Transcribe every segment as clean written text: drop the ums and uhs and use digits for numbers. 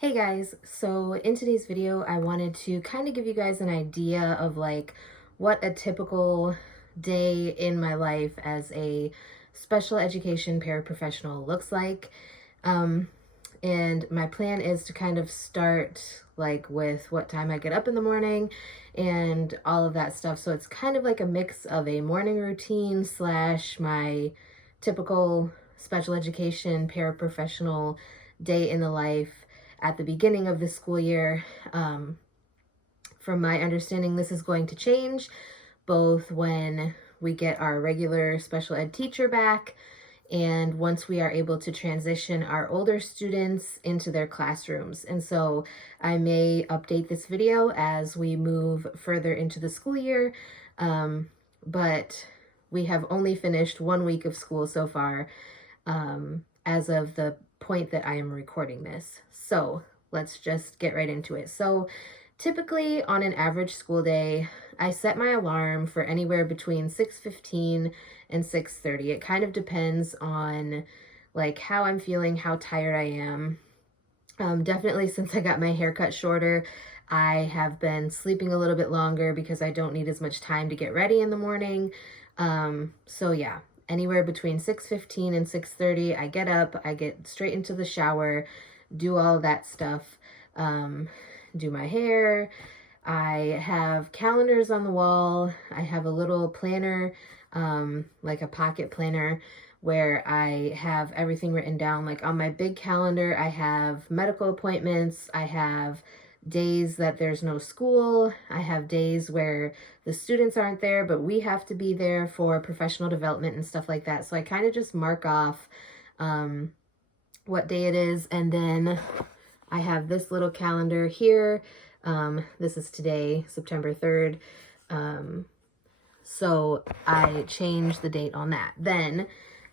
Hey guys, so in today's video, I wanted to kind of give you guys an idea of like what a typical day in my life as a special education paraprofessional looks like. Um, and my plan is to kind of start like with what time I get up in the morning and all of that stuff. So it's kind of like a mix of a morning routine slash my typical special education paraprofessional day in the life at the beginning of the school year. From my understanding, this is going to change both when we get our regular special ed teacher back and once we are able to transition our older students into their classrooms. And so I may update this video as we move further into the school year, but we have only finished 1 week of school so far, as of the point that I am recording this. So let's just get right into it. So typically on an average school day, I set my alarm for anywhere between 6:15 and 6:30. It kind of depends on like how I'm feeling, how tired I am. Definitely since I got my hair cut shorter, I have been sleeping a little bit longer because I don't need as much time to get ready in the morning. So yeah, anywhere between 6:15 and 6:30, I get up, I get straight into the shower, do all of that stuff, do my hair. I have calendars on the wall. I have a little planner, like a pocket planner where I have everything written down. Like on my big calendar, I have medical appointments. I have days that there's no school. I have days where the students aren't there, but we have to be there for professional development and stuff like that. So I kind of just mark off what day it is. And then I have this little calendar here. This is today, September 3rd. So I change the date on that. Then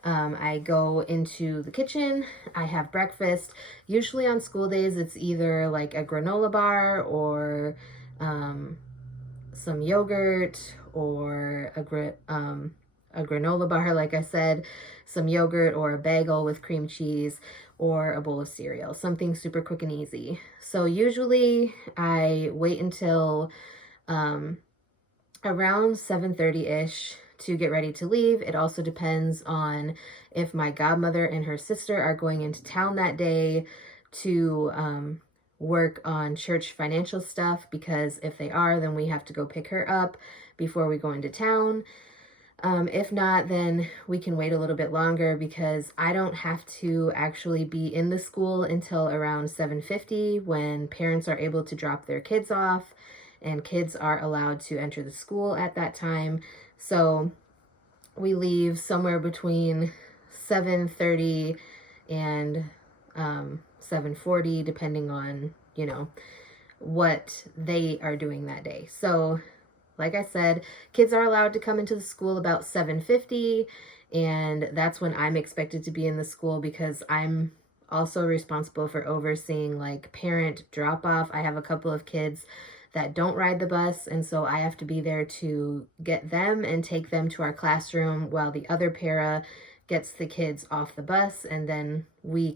I go into the kitchen. I have breakfast. Usually on school days, it's either like a granola bar or some yogurt or a granola bar, like I said, some yogurt or a bagel with cream cheese or a bowl of cereal, something super quick and easy. So usually I wait until around 7:30-ish to get ready to leave. It also depends on if my godmother and her sister are going into town that day to work on church financial stuff, because if they are, then we have to go pick her up before we go into town. If not, then we can wait a little bit longer because I don't have to actually be in the school until around 7:50 when parents are able to drop their kids off and kids are allowed to enter the school at that time. So we leave somewhere between 7:30 and 7:40, depending on, what they are doing that day. So like I said, kids are allowed to come into the school about 7:50, and that's when I'm expected to be in the school because I'm also responsible for overseeing like parent drop-off. I have a couple of kids that don't ride the bus, and so I have to be there to get them and take them to our classroom while the other para gets the kids off the bus. And then we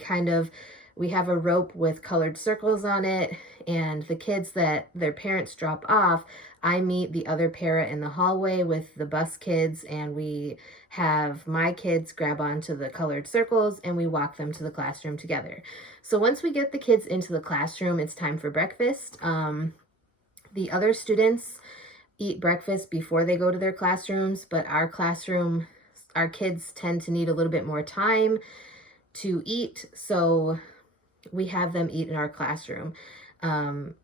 have a rope with colored circles on it, and the kids that their parents drop off, I meet the other para in the hallway with the bus kids, and we have my kids grab onto the colored circles and we walk them to the classroom together. So once we get the kids into the classroom, it's time for breakfast. The other students eat breakfast before they go to their classrooms, but our kids tend to need a little bit more time to eat, so we have them eat in our classroom.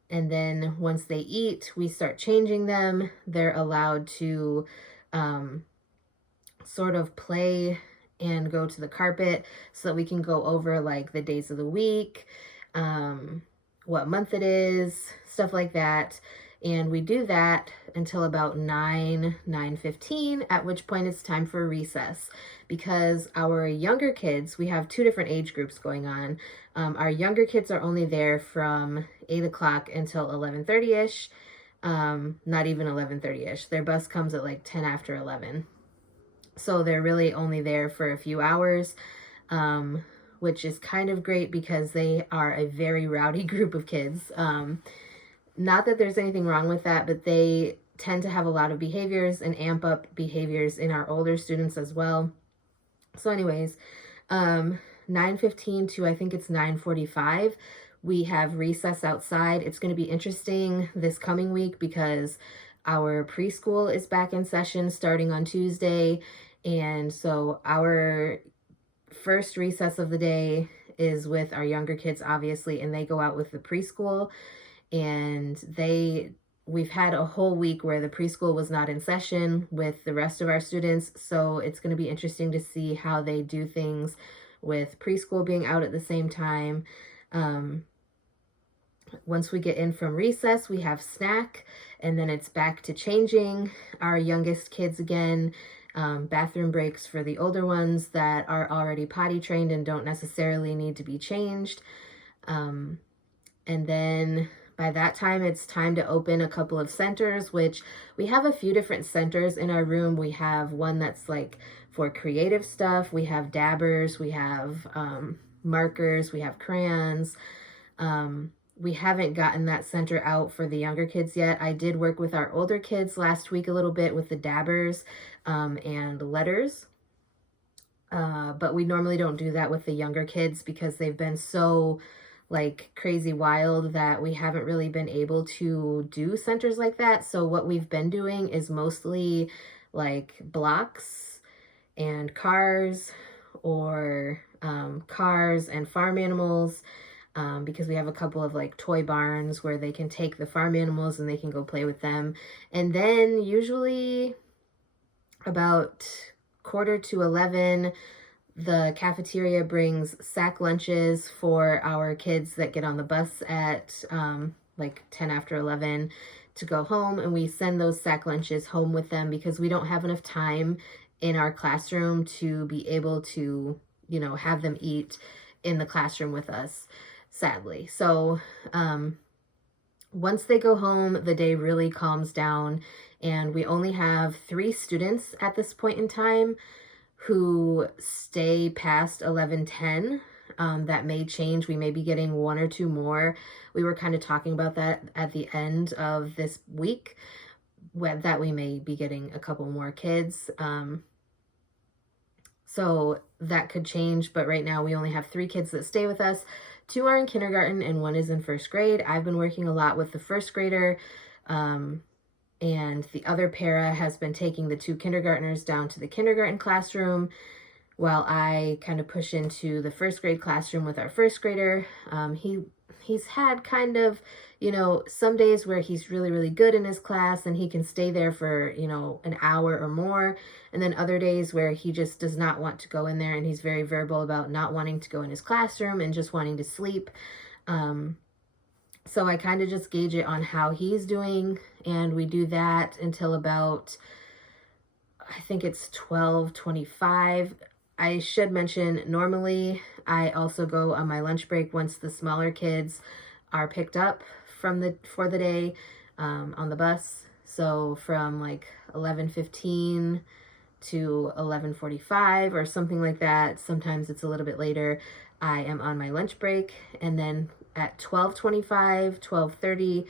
And then once they eat, we start changing them. They're allowed to sort of play and go to the carpet so that we can go over like the days of the week, what month it is, stuff like that. And we do that until about 9:15, at which point it's time for recess. Because our younger kids, we have two different age groups going on. Our younger kids are only there from 8 o'clock until 11:30-ish. Not even 11:30-ish. Their bus comes at like 10 after 11. So they're really only there for a few hours. which is kind of great because they are a very rowdy group of kids. Not that there's anything wrong with that, but they tend to have a lot of behaviors and amp up behaviors in our older students as well. So anyways, 9:15 to I think it's 9:45, we have recess outside. It's going to be interesting this coming week because our preschool is back in session starting on Tuesday. And so our first recess of the day is with our younger kids, obviously, and they go out with the preschool. And we've had a whole week where the preschool was not in session with the rest of our students. So it's going to be interesting to see how they do things with preschool being out at the same time. Once we get in from recess, we have snack, and then it's back to changing our youngest kids again. Bathroom breaks for the older ones that are already potty trained and don't necessarily need to be changed. And then by that time, it's time to open a couple of centers, which we have a few different centers in our room. We have one that's like for creative stuff. We have dabbers, we have markers, we have crayons. We haven't gotten that center out for the younger kids yet. I did work with our older kids last week a little bit with the dabbers and letters. But we normally don't do that with the younger kids because they've been so like crazy wild that we haven't really been able to do centers like that. So what we've been doing is mostly like blocks and cars, or cars and farm animals, because we have a couple of like toy barns where they can take the farm animals and they can go play with them. And then usually about 10:45, the cafeteria brings sack lunches for our kids that get on the bus at like 10:11 to go home, and we send those sack lunches home with them because we don't have enough time in our classroom to be able to, you know, have them eat in the classroom with us, sadly. So once they go home, the day really calms down, and we only have 3 students at this point in time who stay past 11:10. That may change. We may be getting 1 or 2 more. We were kind of talking about that at the end of this week, that we may be getting a couple more kids. So that could change, but right now we only have 3 kids that stay with us. 2 are in kindergarten and 1 is in first grade. I've been working a lot with the first grader, and the other para has been taking the 2 kindergartners down to the kindergarten classroom while I kind of push into the first grade classroom with our first grader. He's had kind of, you know, some days where he's really, really good in his class and he can stay there for, you know, an hour or more. And then other days where he just does not want to go in there and he's very verbal about not wanting to go in his classroom and just wanting to sleep. So I kind of just gauge it on how he's doing, and we do that until about, I think it's 12:25. I should mention, normally I also go on my lunch break once the smaller kids are picked up for the day on the bus. So from like 11:15 to 11:45 or something like that. Sometimes it's a little bit later. I am on my lunch break, and then at 12:25, 12:30,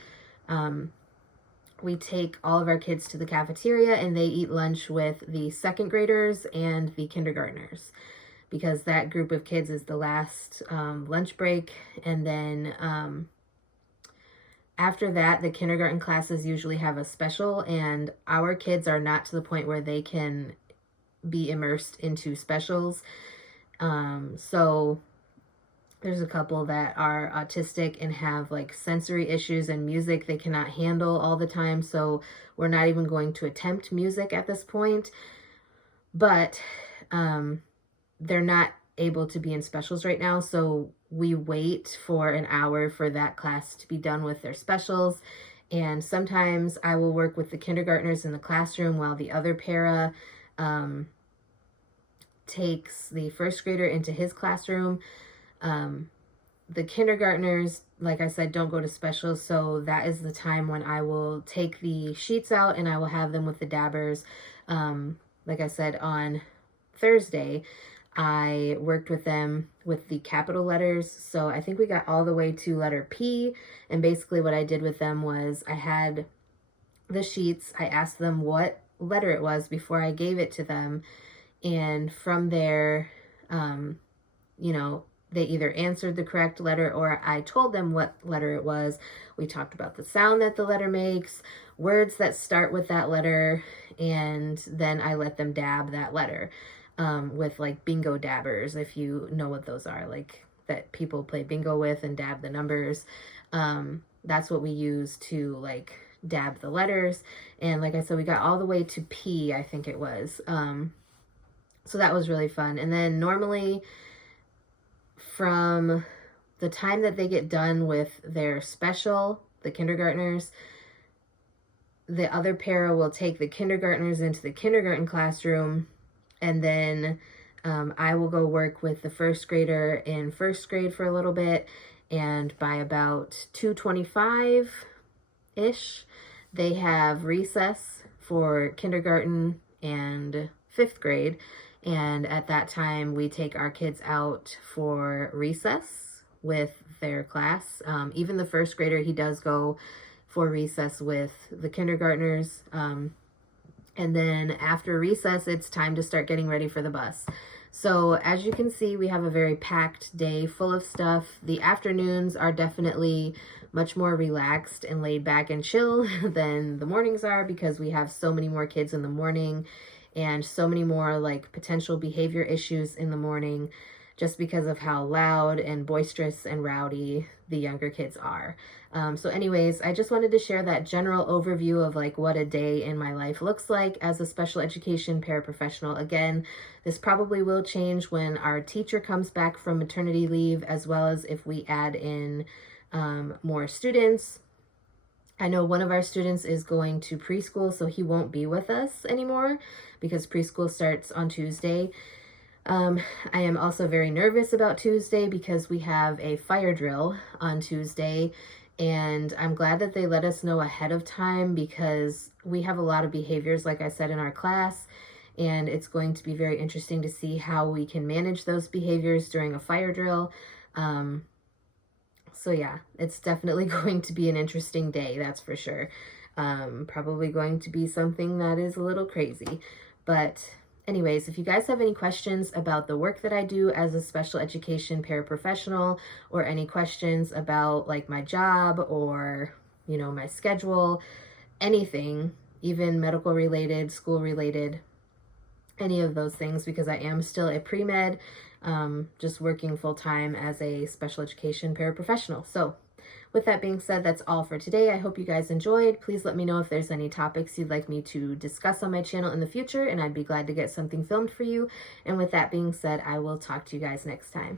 we take all of our kids to the cafeteria and they eat lunch with the second graders and the kindergartners, because that group of kids is the last lunch break. And then after that, the kindergarten classes usually have a special, and our kids are not to the point where they can be immersed into specials. So there's a couple that are autistic and have like sensory issues, and music they cannot handle all the time. So we're not even going to attempt music at this point. But they're not able to be in specials right now. So we wait for an hour for that class to be done with their specials. And sometimes I will work with the kindergartners in the classroom while the other para takes the first grader into his classroom. The kindergartners, like I said, don't go to specials, so that is the time when I will take the sheets out and I will have them with the dabbers. Like I said, on Thursday, I worked with them with the capital letters. So I think we got all the way to letter P. And basically what I did with them was I had the sheets. I asked them what letter it was before I gave it to them. And from there, you know, they either answered the correct letter or I told them what letter it was. We talked about the sound that the letter makes, words that start with that letter, and then I let them dab that letter with like bingo dabbers, if you know what those are, like that people play bingo with and dab the numbers. That's what we use to like dab the letters. And like I said, we got all the way to P, I think it was. So that was really fun. And then normally from the time that they get done with their special, the kindergartners, the other para will take the kindergartners into the kindergarten classroom, and then I will go work with the first grader in first grade for a little bit, and by about 2:25-ish, they have recess for kindergarten and fifth grade. And at that time, we take our kids out for recess with their class. Even the first grader, he does go for recess with the kindergartners. And then after recess, it's time to start getting ready for the bus. So as you can see, we have a very packed day full of stuff. The afternoons are definitely much more relaxed and laid back and chill than the mornings are, because we have so many more kids in the morning and so many more like potential behavior issues in the morning, just because of how loud and boisterous and rowdy the younger kids are. So anyways, I just wanted to share that general overview of like what a day in my life looks like as a special education paraprofessional. Again, this probably will change when our teacher comes back from maternity leave, as well as if we add in more students. I know one of our students is going to preschool, so he won't be with us anymore because preschool starts on Tuesday. I am also very nervous about Tuesday because we have a fire drill on Tuesday, and I'm glad that they let us know ahead of time because we have a lot of behaviors, like I said, in our class, and it's going to be very interesting to see how we can manage those behaviors during a fire drill. So yeah, it's definitely going to be an interesting day, that's for sure. Probably going to be something that is a little crazy. But anyways, if you guys have any questions about the work that I do as a special education paraprofessional, or any questions about like my job or, you know, my schedule, anything, even medical related, school related, any of those things, because I am still a pre-med, just working full-time as a special education paraprofessional. So with that being said, that's all for today. I hope you guys enjoyed. Please let me know if there's any topics you'd like me to discuss on my channel in the future, and I'd be glad to get something filmed for you. And with that being said, I will talk to you guys next time.